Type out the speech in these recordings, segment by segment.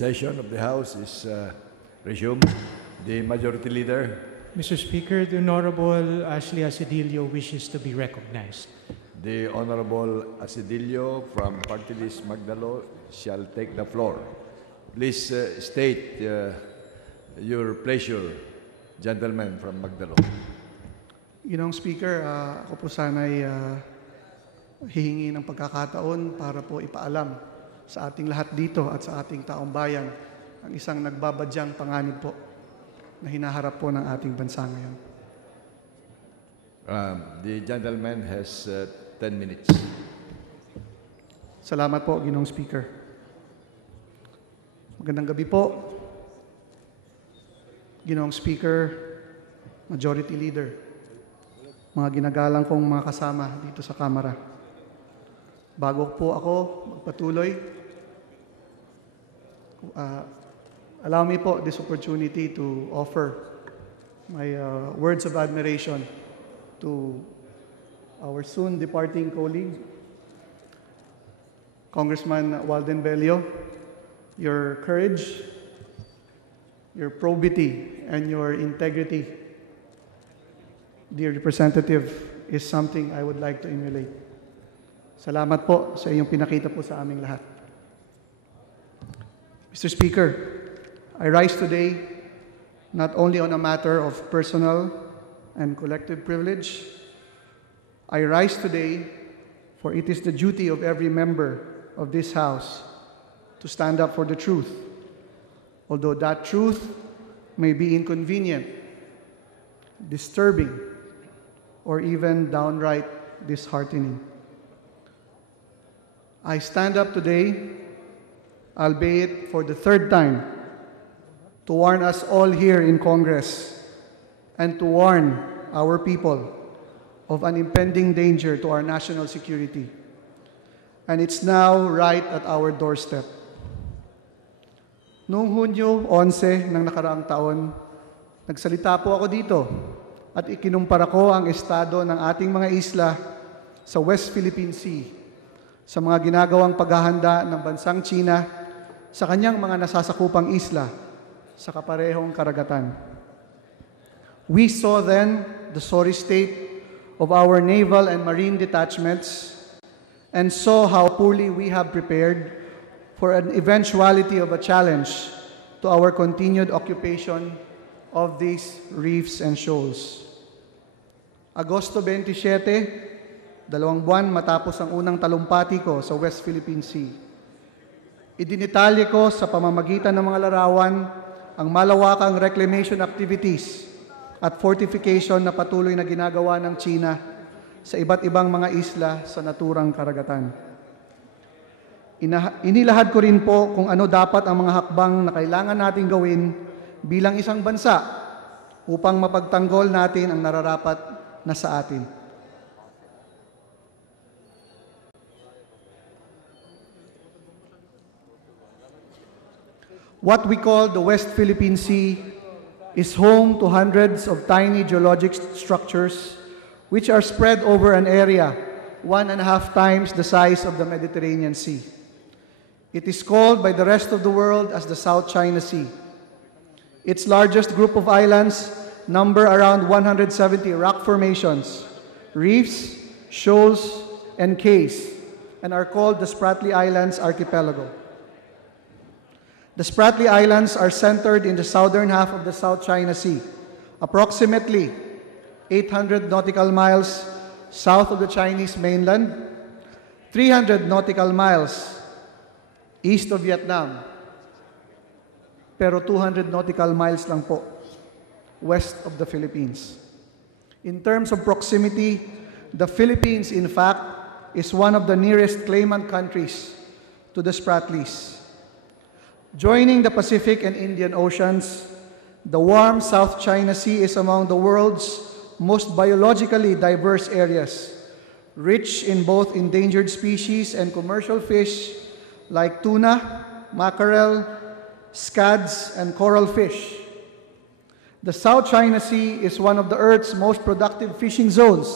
session of the House is resumed. The Majority Leader. Mr. Speaker, the Honorable Ashley Asedillo wishes to be recognized. The Honorable Asedillo from Party List Magdalo shall take the floor. Please state your pleasure, gentlemen from Magdalo. Ginoong Speaker, ako po sana'y hihingi ng pagkakataon para po ipaalam sa ating lahat dito at sa ating taong bayan ang isang nagbabadyang panganib po na hinaharap po ng ating bansa ngayon. The gentleman has 10 minutes. Salamat po, Ginoong Speaker. Magandang gabi po, Ginoong Speaker, Majority Leader, mga ginagalang kong mga kasama dito sa Kamara. Bago po ako magpatuloy, allow me po this opportunity to offer my words of admiration to our soon departing colleague, Congressman Walden Bello. Your courage, your probity, and your integrity, dear Representative, is something I would like to emulate. Salamat po sa iyong pinakita po sa aming lahat. Mr. Speaker, I rise today not only on a matter of personal and collective privilege. I rise today for it is the duty of every member of this House to stand up for the truth, although that truth may be inconvenient, disturbing, or even downright disheartening. I stand up today, albeit for the third time, to warn us all here in Congress and to warn our people of an impending danger to our national security. And it's now right at our doorstep. Noong Hunyo 11 ng nakaraang taon, nagsalita po ako dito at ikinumpara ko ang estado ng ating mga isla sa West Philippine Sea sa mga ginagawang paghahanda ng bansang China sa kanyang mga nasasakupang isla sa kaparehong karagatan. We saw then the sorry state of our naval and marine detachments and saw how poorly we have prepared for an eventuality of a challenge to our continued occupation of these reefs and shoals. Agosto 27, 2 buwan matapos ang unang talumpati ko sa West Philippine Sea. Idinitalye ko sa pamamagitan ng mga larawan ang malawakang reclamation activities at fortification na patuloy na ginagawa ng China sa iba't ibang mga isla sa naturang karagatan. Inilahad ko rin po kung ano dapat ang mga hakbang na kailangan nating gawin bilang isang bansa upang mapagtanggol natin ang nararapat na sa atin. What we call the West Philippine Sea is home to hundreds of tiny geologic structures which are spread over an area 1.5 times the size of the Mediterranean Sea. It is called by the rest of the world as the South China Sea. Its largest group of islands number around 170 rock formations, reefs, shoals, and cays, and are called the Spratly Islands Archipelago. The Spratly Islands are centered in the southern half of the South China Sea, approximately 800 nautical miles south of the Chinese mainland, 300 nautical miles east of Vietnam, pero 200 nautical miles lang po west of the Philippines. In terms of proximity, the Philippines, in fact, is one of the nearest claimant countries to the Spratlys. Joining the Pacific and Indian Oceans, the warm South China Sea is among the world's most biologically diverse areas, rich in both endangered species and commercial fish like tuna, mackerel, scads, and coral fish. The South China Sea is one of the Earth's most productive fishing zones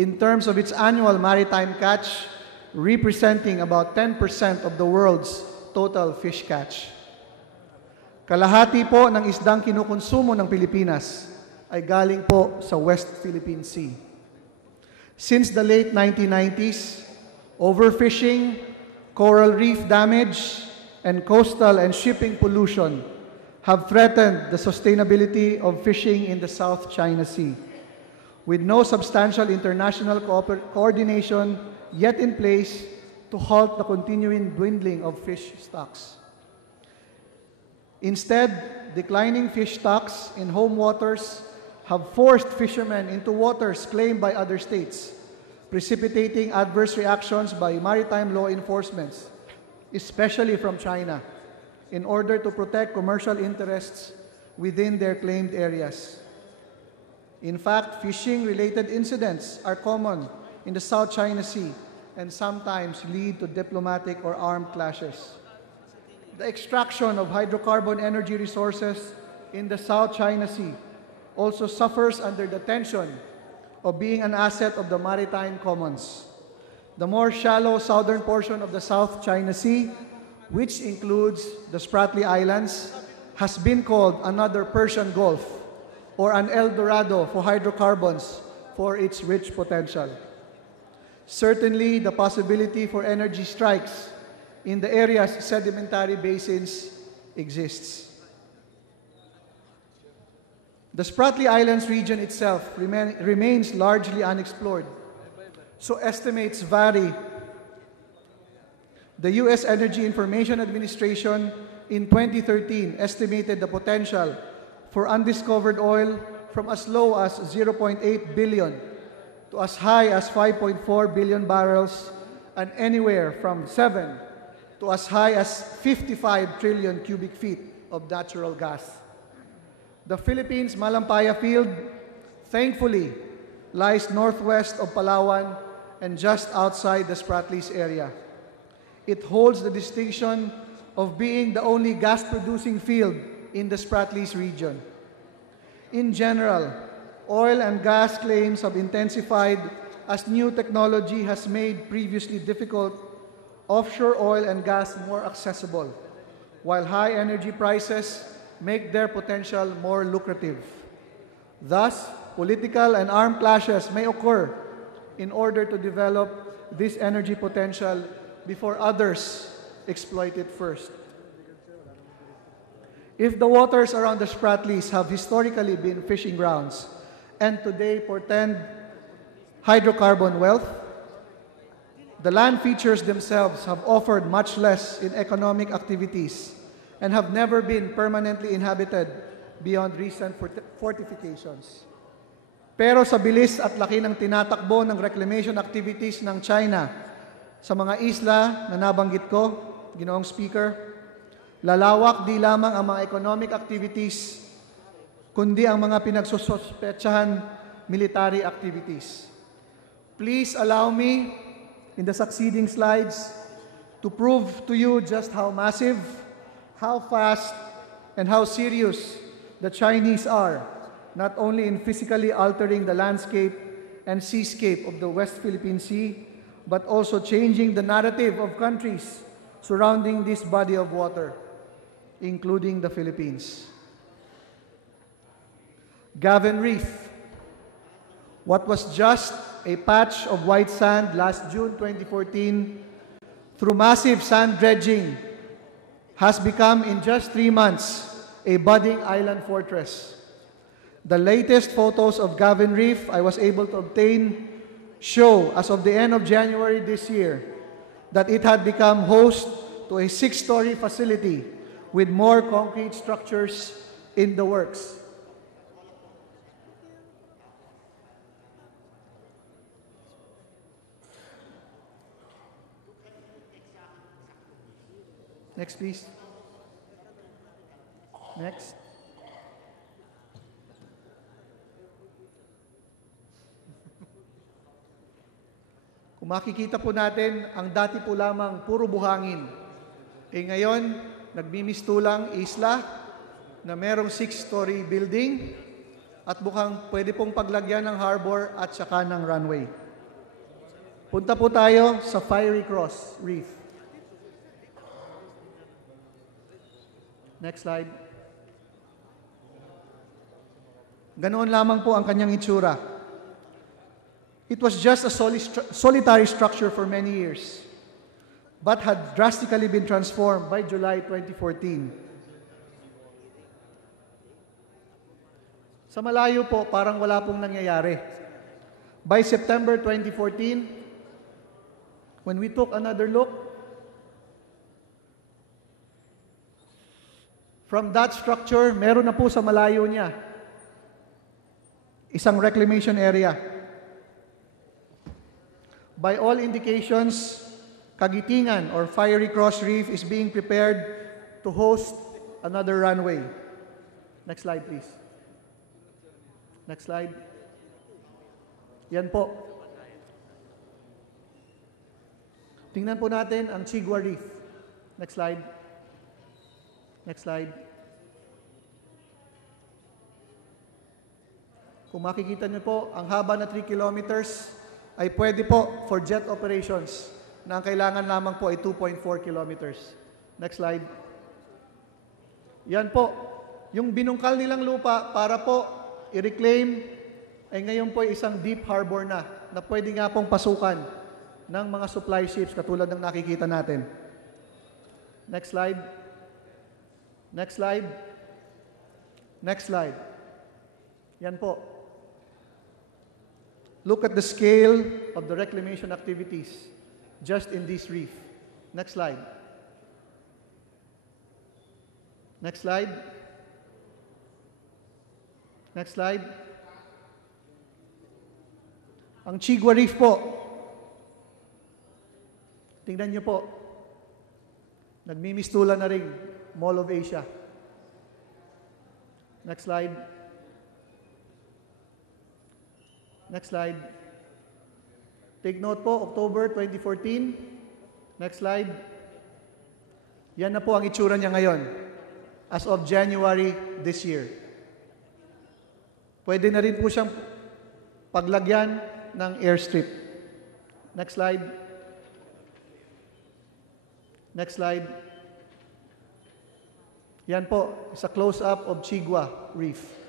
in terms of its annual maritime catch, representing about 10% of the world's total fish catch. Kalahati po ng isdang kinukonsumo ng Pilipinas ay galing po sa West Philippine Sea. Since the late 1990s, overfishing, coral reef damage, and coastal and shipping pollution have threatened the sustainability of fishing in the South China Sea, with no substantial international coordination yet in place to halt the continuing dwindling of fish stocks. Instead, declining fish stocks in home waters have forced fishermen into waters claimed by other states, precipitating adverse reactions by maritime law enforcements, especially from China, in order to protect commercial interests within their claimed areas. In fact, fishing-related incidents are common in the South China Sea and sometimes lead to diplomatic or armed clashes. The extraction of hydrocarbon energy resources in the South China Sea also suffers under the tension of being an asset of the maritime commons. The more shallow southern portion of the South China Sea, which includes the Spratly Islands, has been called another Persian Gulf or an El Dorado for hydrocarbons for its rich potential. Certainly, the possibility for energy strikes in the area's sedimentary basins exists. The Spratly Islands region itself remains largely unexplored, so estimates vary. The U.S. Energy Information Administration in 2013 estimated the potential for undiscovered oil from as low as 0.8 billion to as high as 5.4 billion barrels and anywhere from 7 to as high as 55 trillion cubic feet of natural gas. The Philippines' Malampaya field, thankfully, lies northwest of Palawan and just outside the Spratlys area. It holds the distinction of being the only gas-producing field in the Spratlys region. In general, oil and gas claims have intensified as new technology has made previously difficult offshore oil and gas more accessible, while high energy prices make their potential more lucrative. Thus, political and armed clashes may occur in order to develop this energy potential before others exploit it first. If the waters around the Spratlys have historically been fishing grounds and today portend hydrocarbon wealth, the land features themselves have offered much less in economic activities and have never been permanently inhabited beyond recent fortifications. Pero sa bilis at laki ng tinatakbo ng reclamation activities ng China sa mga isla na nabanggit ko, Ginoong Speaker, lalawak di lamang ang mga economic activities, kundi ang mga pinagsususpetsahan military activities. Please allow me, in the succeeding slides, to prove to you just how massive, how fast, and how serious the Chinese are, not only in physically altering the landscape and seascape of the West Philippine Sea, but also changing the narrative of countries surrounding this body of water, including the Philippines. Gavin Reef, what was just a patch of white sand last June 2014, through massive sand dredging, has become in just 3 months a budding island fortress. The latest photos of Gavin Reef I was able to obtain show, as of the end of January this year, that it had become host to a 6-story facility with more concrete structures in the works. Next, please. Next. Kung makikita po natin, ang dati po lamang puro buhangin. Ngayon, nagmimistulang isla na merong 6-story building at mukhang pwede pong paglagyan ng harbor at saka ng runway. Punta po tayo sa Fiery Cross Reef. Next slide. Ganoon lamang po ang kanyang itsura. It was just a solitary structure for many years, but had drastically been transformed by July 2014. Sa malayo po, parang wala pong nangyayari. By September 2014, when we took another look, from that structure, meron na po sa malayo niya isang reclamation area. By all indications, Kagitingan or Fiery Cross Reef is being prepared to host another runway. Next slide, please. Next slide. Yan po. Tingnan po natin ang Chigwa Reef. Next slide. Next slide. Kung makikita niyo po, ang haba na 3 kilometers ay pwede po for jet operations na ang kailangan lamang po ay 2.4 kilometers. Next slide. Yan po. Yung binungkal nilang lupa para po i-reclaim ay ngayon po ay isang deep harbor na pwede nga pong pasukan ng mga supply ships katulad ng nakikita natin. Next slide. Next slide. Next slide. Yan po. Look at the scale of the reclamation activities just in this reef. Next slide. Next slide. Next slide. Ang Chigwa Reef po. Tingnan niyo po. Nagmimistula na rin Mall of Asia. Next slide. Next slide. Take note po, October 2014. Next slide. Yan na po ang itsura niya ngayon as of January this year. Pwede na rin po siyang paglagyan ng airstrip. Next slide. Next slide. Yan po, sa close-up of Chigwa Reef.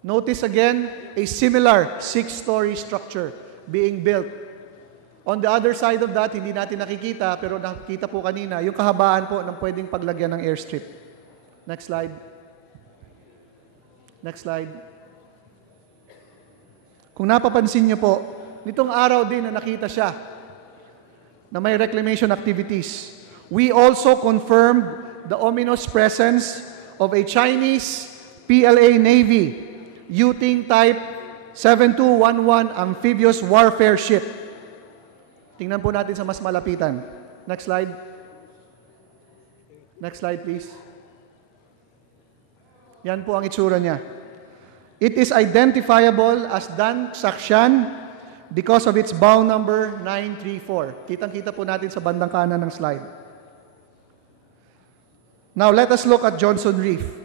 Notice again, a similar 6-story structure being built. On the other side of that, hindi natin nakikita, pero nakikita po kanina, yung kahabaan po ng pwedeng paglagyan ng airstrip. Next slide. Next slide. Kung napapansin niyo po, nitong araw din na nakita siya na may reclamation activities. We also confirmed the ominous presence of a Chinese PLA Navy Yuting Type 7211 amphibious warfare ship. Tingnan po natin sa mas malapitan. Next slide. Next slide, please. Yan po ang itsura niya. It is identifiable as Dan Sakshan because of its bow number 934. Kitang-kita po natin sa bandang kanan ng slide. Now, let us look at Johnson Reef.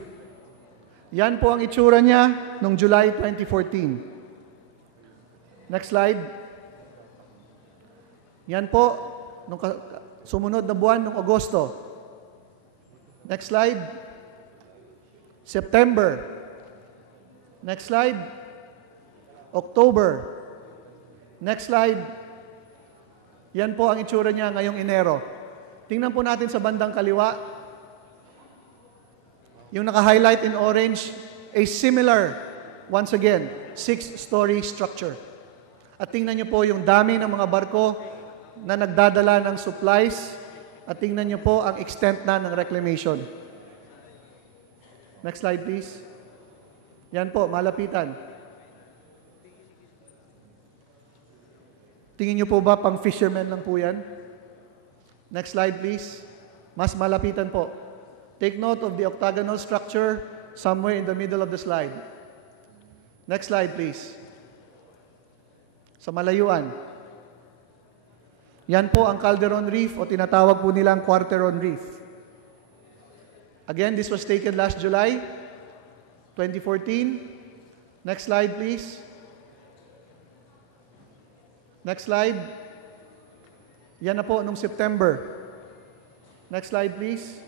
Yan po ang itsura niya noong July 2014. Next slide. Yan po, nung sumunod na buwan, noong Agosto. Next slide. September. Next slide. October. Next slide. Yan po ang itsura niya ngayong Enero. Tingnan po natin sa bandang kaliwa. Yung naka-highlight in orange, a similar, once again, 6-story structure. At tingnan niyo po yung dami ng mga barko na nagdadala ng supplies at tingnan niyo po ang extent na ng reclamation. Next slide, please. Yan po, malapitan. Tingin niyo po ba pang fishermen lang po yan? Next slide, please. Mas malapitan po. Take note of the octagonal structure somewhere in the middle of the slide. Next slide, please. Sa malayuan. Yan po ang Calderon Reef o tinatawag po nilang Quarteron Reef. Again, this was taken last July 2014. Next slide, please. Next slide. Yan na po nung September. Next slide, please.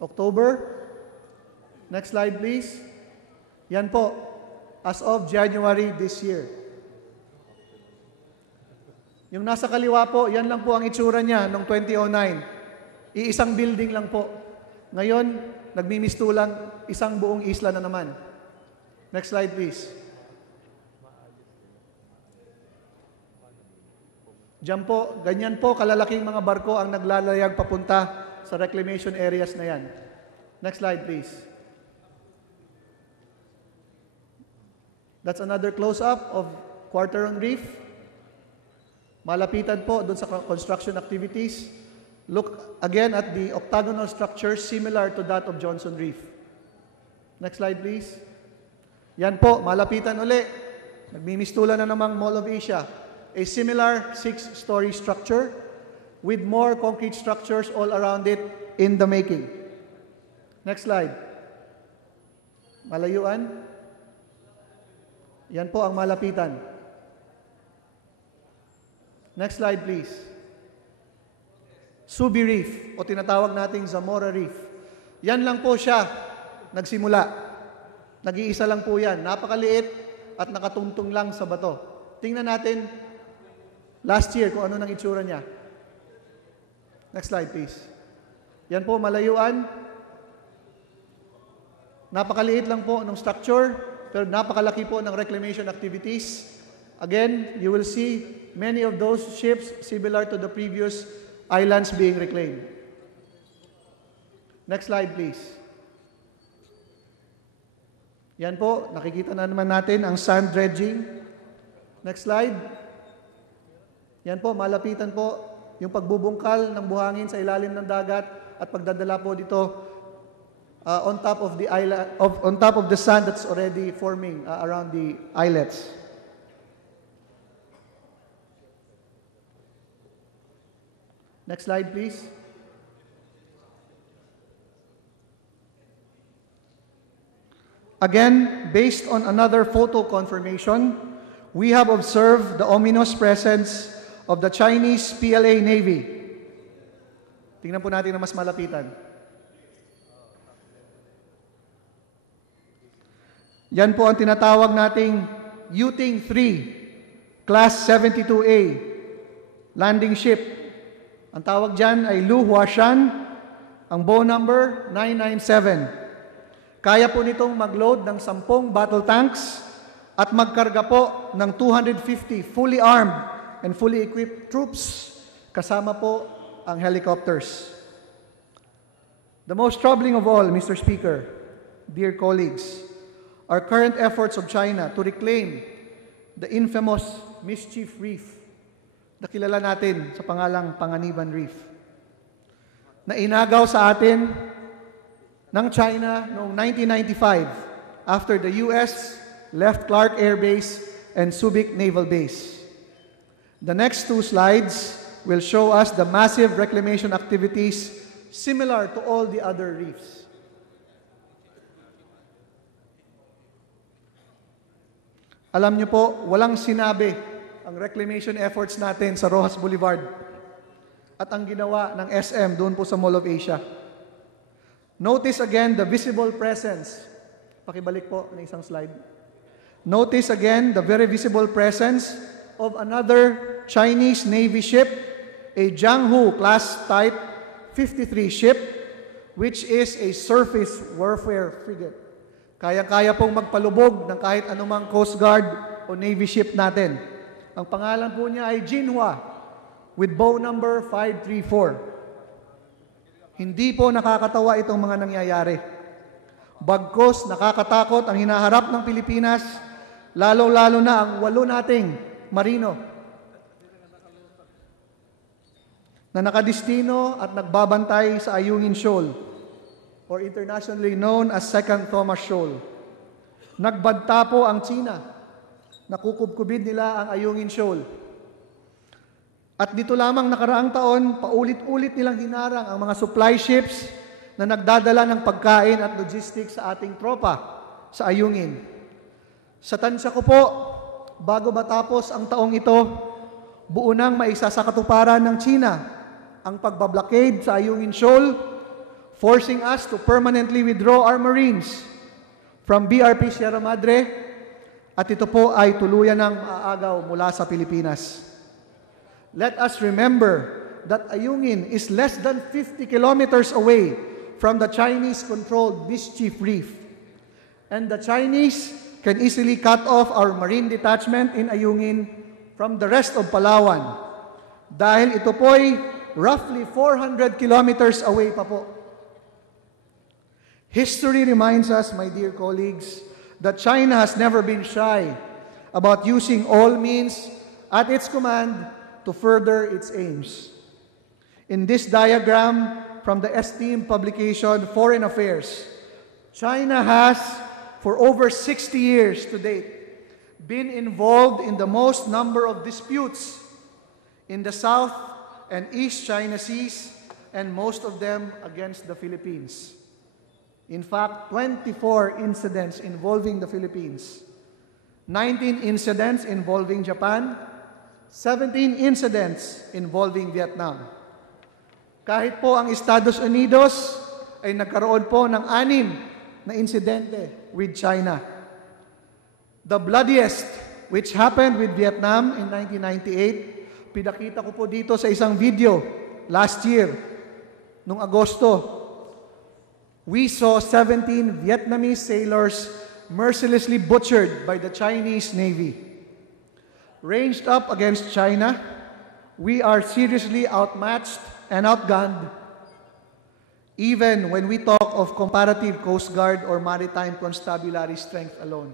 October. Next slide, please. Yan po, as of January this year. Yung nasa kaliwa po, yan lang po ang itsura niya noong 2009. Iisang building lang po. Ngayon, nagmimistulang isang buong isla na naman. Next slide, please. Diyan po, ganyan po, kalalaking mga barko ang naglalayag papunta sa reclamation areas na yan. Next slide, please. That's another close-up of Quarteron Reef. Malapitan po doon sa construction activities. Look again at the octagonal structure similar to that of Johnson Reef. Next slide, please. Yan po, malapitan uli. Nagmimistula na namang Mall of Asia. A similar 6-story structure with more concrete structures all around it in the making. Next slide. Malayuan. Yan po ang malapitan. Next slide, please. Subi Reef, o tinatawag nating Zamora Reef. Yan lang po siya nagsimula. Nag-iisa lang po yan. Napakaliit at nakatungtong lang sa bato. Tingnan natin last year kung ano nang itsura niya. Next slide, please. Yan po, malayuan. Napakaliit lang po ng structure, pero napakalaki po ng reclamation activities. Again, you will see many of those ships similar to the previous islands being reclaimed. Next slide, please. Yan po, nakikita na naman natin ang sand dredging. Next slide. Yan po, malapitan po yung pagbubungkal ng buhangin sa ilalim ng dagat at pagdadala po dito on top of the island, on top of the sand that's already forming around the islets. Next slide, please. Again, based on another photo confirmation, we have observed the ominous presence of the Chinese PLA Navy. Tingnan po natin na mas malapitan. Yan po ang tinatawag nating Yuting 3, Class 72A, landing ship. Ang tawag dyan ay Lu Huashan, ang bow number 997. Kaya po nitong mag-load ng 10 battle tanks at magkarga po ng 250 fully armed and fully equipped troops, kasama po ang helicopters. The most troubling of all, Mr. Speaker, dear colleagues, are current efforts of China to reclaim the infamous Mischief Reef na kilala natin sa pangalang Panganiban Reef, na inagaw sa atin ng China noong 1995 after the US left Clark Air Base and Subic Naval Base. The next two slides will show us the massive reclamation activities similar to all the other reefs. Alam niyo po, walang sinabi ang reclamation efforts natin sa Rojas Boulevard at ang ginawa ng SM doon po sa Mall of Asia. Notice again the visible presence. Pakibalik po ng isang slide. Notice again the very visible presence of another Chinese Navy ship, a Jianghu class type 53 ship, which is a surface warfare frigate. Kaya-kaya pong magpalubog ng kahit anumang Coast Guard o Navy ship natin. Ang pangalan po niya ay Jinhua with bow number 534. Hindi po nakakatawa itong mga nangyayari. Bagkos nakakatakot ang hinaharap ng Pilipinas, lalo-lalo na ang 8 nating marino na nakadistino at nagbabantay sa Ayungin Shoal, or internationally known as Second Thomas Shoal. Nagbanta po ang China. Nakukubkubid nila ang Ayungin Shoal. At dito lamang nakaraang taon, paulit-ulit nilang hinarang ang mga supply ships na nagdadala ng pagkain at logistics sa ating tropa sa Ayungin. Sa tansya ko po, bago matapos ang taong ito, buo nang maisa sa katuparan ng China ang pagbablockade sa Ayungin Shoal, forcing us to permanently withdraw our Marines from BRP Sierra Madre, at ito po ay tuluyan ng maaagaw mula sa Pilipinas. Let us remember that Ayungin is less than 50 kilometers away from the Chinese-controlled Mischief Reef. And the Chinese can easily cut off our marine detachment in Ayungin from the rest of Palawan. Dahil ito po'y roughly 400 kilometers away pa po. History reminds us, my dear colleagues, that China has never been shy about using all means at its command to further its aims. In this diagram from the esteemed publication Foreign Affairs, China has, for over 60 years to date, been involved in the most number of disputes in the South and East China Seas, and most of them against the Philippines. In fact, 24 incidents involving the Philippines, 19 incidents involving Japan, 17 incidents involving Vietnam. Kahit po ang Estados Unidos ay nagkaroon po ng 6 na insidente with China. The bloodiest, which happened with Vietnam in 1998, pinakita ko po dito sa isang video last year, noong Agosto. We saw 17 Vietnamese sailors mercilessly butchered by the Chinese Navy. Ranged up against China, we are seriously outmatched and outgunned, even when we talk of comparative Coast Guard or maritime constabulary strength alone.